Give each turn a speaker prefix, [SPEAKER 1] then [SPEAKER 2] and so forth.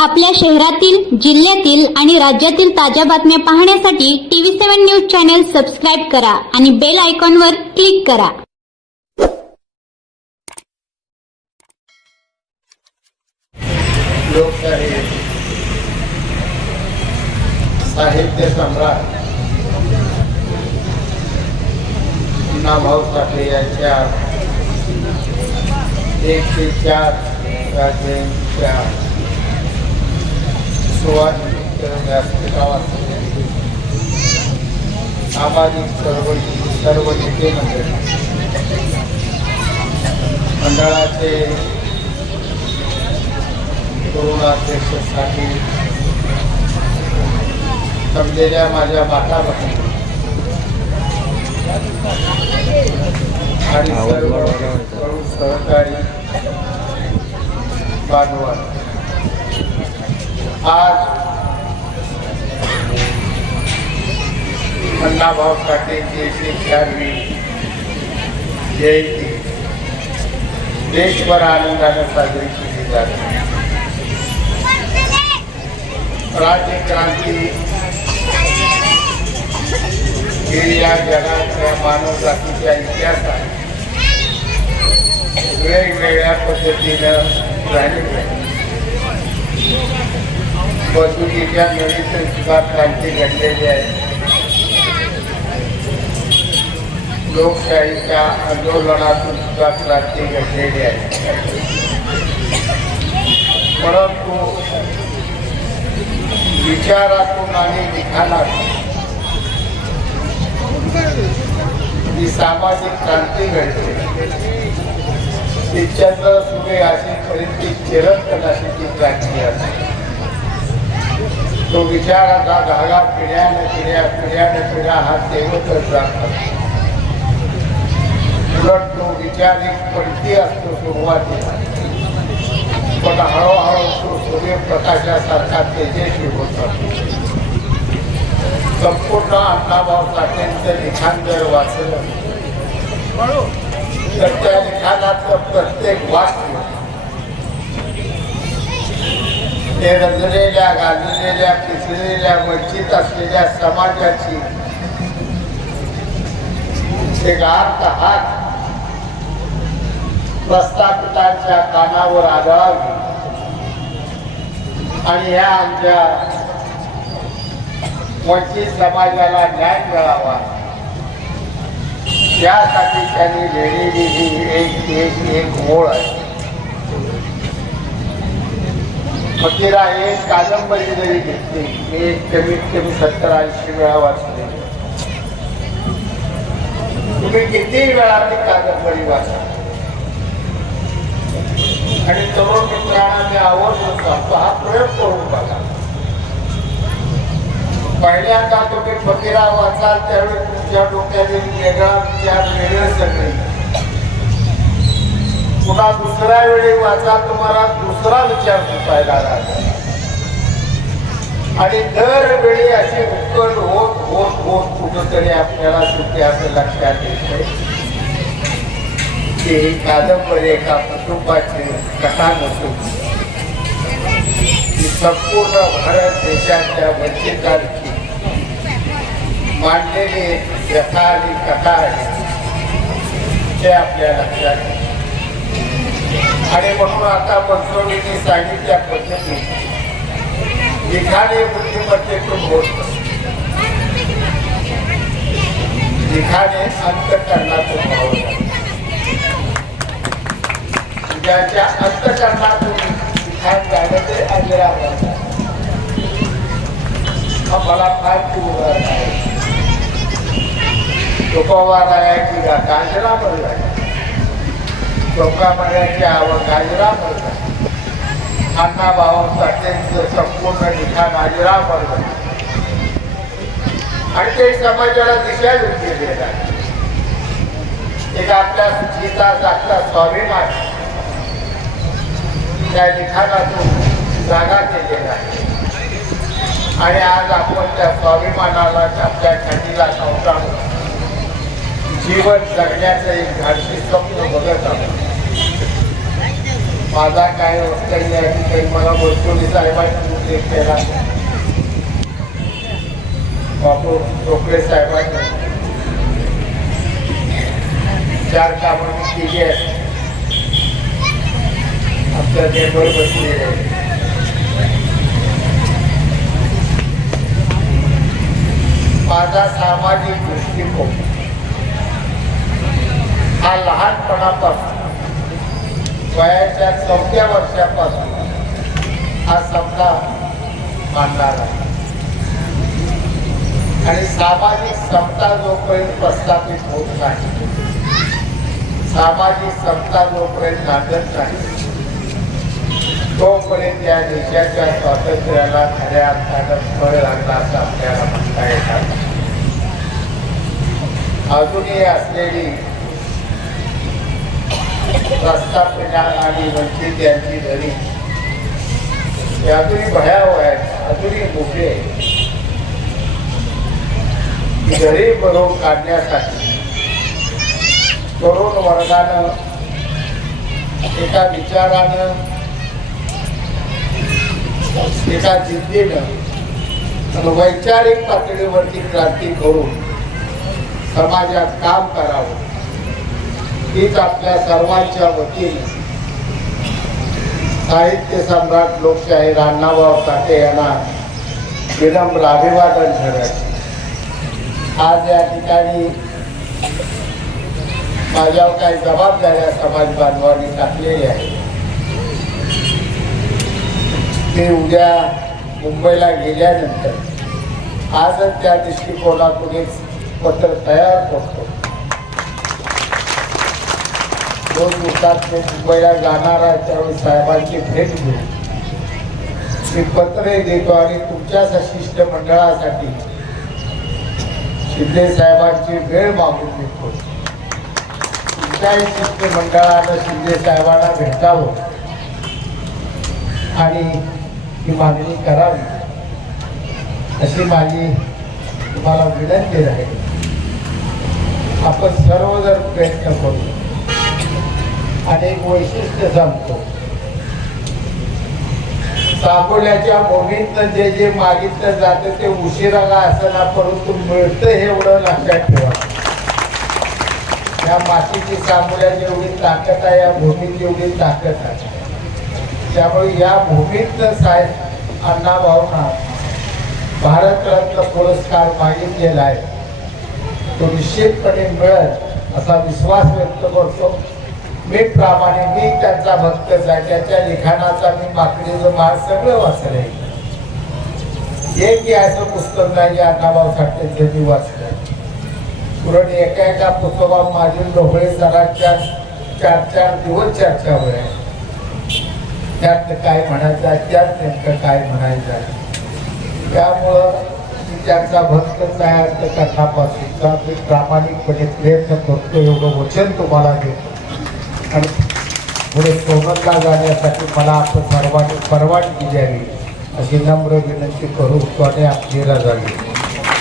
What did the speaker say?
[SPEAKER 1] आपल्या शहरातील जिल्ह्यातील आणि राज्यातील ताज्या बातम्या पाहण्यासाठी TV seven news channel subscribe करा आणि बेल आयकॉनवर क्लिक करा.
[SPEAKER 2] साहित्य सम्राट साठे यांच्या एकशे चार राज्यांच्या सोळानिमित्त व्यासपीठावर सामाजिक सर्व सर्व नेते मंडळी मंडळाचे कोरोनाध्यक्षासाठी जमलेल्या माझ्या माता बहिणी आणि सर्व सहकारी बांधवांनो आज अण्णाभाऊ साठेची एकशे चारवी जयंती. देशभर आनंदाने साजरी केली जाते. राज्य क्रांती ही या जगाच्या मानव जातीच्या इतिहासात वेगवेगळ्या पद्धतीनं राहिले आहे नवीन सुद्धा क्रांती घडलेली आहे. लोकशाहीच्या आंदोलनातून सुद्धा क्रांती घडलेली आहे. परंतु विचारातून आणि लिखाणातून जी सामाजिक क्रांती घडते. ती चंद्र अशी परिस्थिती चिरंतन ती क्रांती असते तो विचाराचा धागा पिढ्याने पिढ्या पिढ्याने पिढ्या हा तेवतच जातात उलट तो विचार एक पलटी असतो सुरुवातीला. पण हळूहळू तो सूर्यप्रकाशासारखा तेजस्वी होत. संपूर्ण अण्णाभाऊ साठेंचं लिखाण जर वाचलं तर त्या लिखाणाचं प्रत्येक वाक्य ते रजलेल्या गाजलेल्या पिसलेल्या वंचित असलेल्या समाजाची एक हात प्रस्थापितांच्या कानावर आदळावी आणि ह्या आमच्या वंचित समाजाला न्याय मिळावा. यासाठी त्यांनी लिहिलेली ही एक एक एक ओळ आहे. फकीरा हे कादंबरी जरी घेतली मी कमीत कमी सत्तर ऐंशी वेळा वाचले. तुम्ही किती वेळा ती कादंबरी वाचा? आणि तरुण मित्रांना मी आवर्जून सांगतो हा प्रयोग करून बघा. पहिल्यांदा तुम्ही फकीरा वाचाल त्यावेळी तुमच्या डोक्यात वेगळा विचार वेगळे सगळे. पुन्हा दुसऱ्या वेळी वाचाल तुम्हाला दुसरा विचार सुचायला लागला आणि दरवेळी अशी उकल होत होत होत कुठंतरी आपल्याला शेवटी असं लक्षात येते की ही कादंबरी एका कुटुंबाची कथा नसून संपूर्ण भारत देशाच्या वंचितांची मांडलेली एक व्यथा आणि कथा आहे. ते आपल्या लक्षात येते. आणि म्हणून आता मनसोडीने सांगितल्या पद्धती लिखाणे बुद्धिमत्तेतून होत एखादे अंतकरणातून भावतात ज्याच्या अंतकरणातून लिखाण झालं ते आलेला हा मला फार पूर्ण आहे. तुकोबारायाची गाजरा आहे चौकामाळ्याची आवड गाजरा म्हणला अण्णा भाऊ साठेंचं संपूर्ण लिखाण गाजरा म्हणलं आणि ते समाजाला दिशा देऊन गेलेलं आहे एक आपल्या सुचिता जागता स्वाभिमान त्या लिखाणातून जागा केलेला आहे. आणि आज आपण त्या स्वाभिमानाला आपल्या छातीला संस्था जीवन जगण्याचं एक धाडसी स्वप्न बघत आहोत. माझा काय वक्तव्य या ठिकाणी मला गोडकोली साहेबांनी उल्लेख केला. बापू टोकळे साहेबांनी. चार कामं केली आहेत. आमच्या टेबल बसलेले आहे. माझा सामाजिक दृष्टिकोन. हा लहानपणापासून वयाच्या चौथ्या वर्षापासून हा समजा मांडणार आहे. आणि सामाजिक समता जोपर्यंत प्रस्थापित होत नाही सामाजिक समता जोपर्यंत नांदत नाही तोपर्यंत या देशाच्या स्वातंत्र्याला खऱ्या अर्थानं फळ लागला असं आपल्याला म्हणता येतात अजूनही असलेली प्रस्थापिता आणि वंचित यांची धरी हे अजूनही भयावह आहेत अजूनही मोठे. घरी बनवून काढण्यासाठी तरुण वर्गानं एका विचारानं एका जिद्दीनं आणि वैचारिक पातळीवरती क्रांती करून समाजात काम करावं. हीच आपल्या सर्वांच्या वतीने. साहित्य सम्राट लोकशाहीर अण्णाभाऊ साठे यांना विनम्र अभिवादन ठरत आज या ठिकाणी माझ्यावर काही जबाबदाऱ्या समाज बांधवांनी टाकलेल्या आहेत. ते उद्या मुंबईला गेल्यानंतर आजच त्या दृष्टिकोनातून एक पत्र तयार करतो. दोन दिवसात ते मुंबईला जाणार आहे त्यावेळी साहेबांची भेट घेऊ. मी पत्रे देतो आणि तुमच्या शिष्टमंडळासाठी शिंदे साहेबांची वेळ मागून देतो तुमच्याही शिष्टमंडळानं शिंदे साहेबांना भेटावं. आणि ही मागणी करावी. अशी माझी तुम्हाला विनंती राहील आपण सर्व जर प्रयत्न करू. आणि एक वैशिष्ट्य सांगतो. साकोल्याच्या भूमीतनं जे जे मागितलं जातं ते उशिराला असताना परंतु मिळतं हे एवढं लक्षात ठेवा. या मातीची सामोल्या जेवढी ताकद आहे या भूमीत जेवढी ताकद आहे. त्यामुळे या भूमीतनं साहेब अण्णाभाऊंना भारतरत्न पुरस्कार मागितलेला आहे. तो निश्चितपणे मिळत असा विश्वास व्यक्त करतो. मी प्रामाणिक मी त्यांचा भक्तच आहे त्याच्या लिखाणाचा मी माकडीचं माळ सगळं वाचलंय. एक याचं पुस्तक नाही जे अण्णाभाऊ साठेचं मी वाचलंय. पुरण एका एका पुस्तकात माझी ढोबळे सरांच्या चार चार दिवस चर्चा होय त्यात काय म्हणायचं आहे त्यात नेमकं काय म्हणायचं आहे. त्यामुळं मी त्यांचा भक्तच आहे अर्थ करण्यापासूनचा मी प्रामाणिकपणे प्रयत्न करतो एवढं वचन तुम्हाला देतो. आणि पुढे सोबतला जाण्यासाठी मला आपण सर्वांनी परवानगी द्यावी. अशी नम्र विनंती करू तो आणि आपली जावी